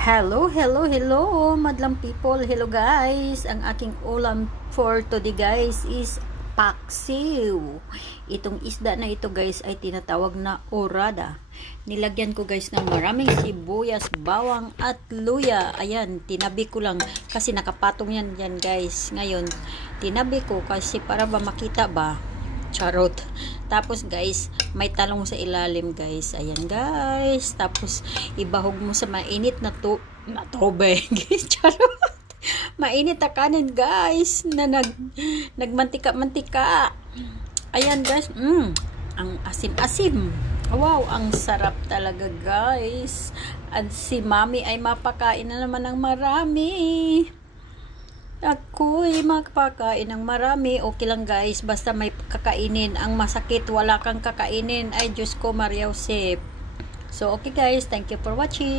Hello, hello, hello, madlang people. Hello guys. Ang aking ulam for today guys is paksiw. Itong isda na ito guys ay tinatawag na orada. Nilagyan ko guys ng maraming sibuyas, bawang at luya. Ayan, tinabi ko lang kasi nakapatong yan guys. Ngayon, tinabi ko kasi para ba makita ba? Charot. Tapos guys, may talong sa ilalim guys. Ayan guys. Tapos ibahog mo sa mainit na tubig. Charot. Mainit na kanin guys na nagmantika-mantika. Ayan guys. Ang asim-asim. Wow, ang sarap talaga guys. At si mami ay mapakain na naman ng marami. Ako'y magpakain ng marami. Okay lang guys, basta may kakainin. Ang masakit, wala kang kakainin. Ay, Diyos ko, Maria Josep. So, okay guys, thank you for watching.